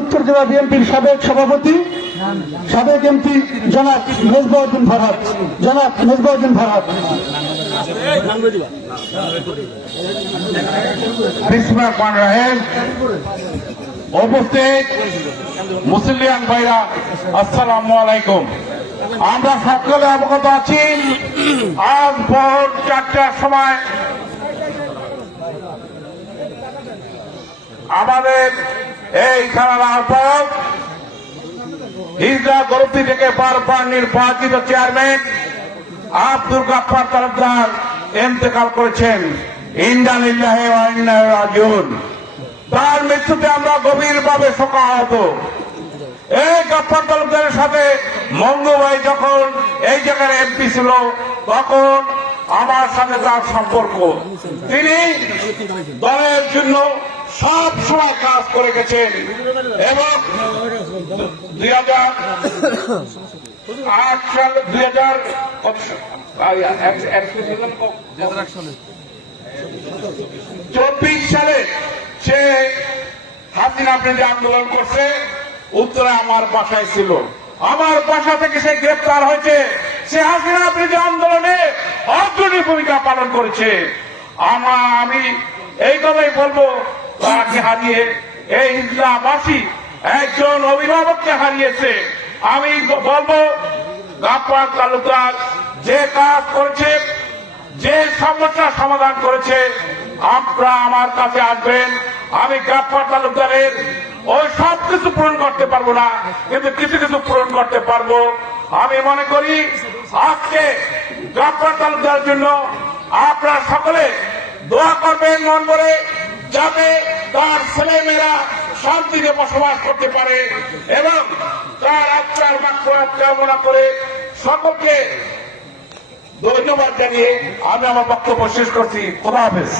উত্তর জেলা বিএনপির সাবেক সভাপতি, সাবেক এমপি জনাব মেজবাউদ্দিন ফরহাদ। জনাব মেজবাউদ্দিন রাহেম উপস্থিত। মুসলিয়ান ভাইরা, আসসালামু আলাইকুম। আমরা সকলে অবগত আছি, আজ ভোর চারটার সময় আমাদের এই খেলার আহ্বায়ক হিজরা গরুতি থেকে বারবার নির্বাচিত চেয়ারম্যান আব্দুল গাফার তালুকদার ইন্তেকাল করেছেন। ইন্দানিল্লাহে তার মৃত্যুতে আমরা গভীরভাবে শোকাহত। এই গাফার তালুকদারের সাথে মঙ্গু যখন এই জায়গার এমপি ছিল, তখন আমার সাথে তার সম্পর্ক। তিনি দলের জন্য সব সময় কাজ করে গেছেন এবং দুই হাজার আট সাল, দুই হাজার চব্বিশ সালে সে হাসিনা বিরোধী আন্দোলন করছে, উত্তরে আমার বাসায় ছিল। আমার বাসা থেকে সে গ্রেপ্তার হয়েছে। সে হাসিনা বিরোধী আন্দোলনে অগ্রণী ভূমিকা পালন করেছে। আমার, আমি এই কথাই বলব, তাকে হারিয়ে এই ইসলামবাসী একজন অভিভাবককে হারিয়েছে। আমি বলব গাপ্পার তালুকদার যে কাজ করেছে, যে সমস্যার সমাধান করেছে, আপনারা আমার কাছে আসবেন। আমি গাফার তালুকদারের ওই সব কিছু পূরণ করতে পারব না, কিন্তু কিছু কিছু পূরণ করতে পারব। আমি মনে করি আজকে গাফার তালুকদারের জন্য আপনারা সকলে দোয়া করবেন মন করে যাতে তার ছেলেমেয়েরা শান্তিতে বসবাস করতে পারে এবং তার আত্মার মাত্রাত কামনা করে সকলকে ধন্যবাদ জানিয়ে আমি আমার বক্তব্য শেষ করছি। খোদা হাফেজ।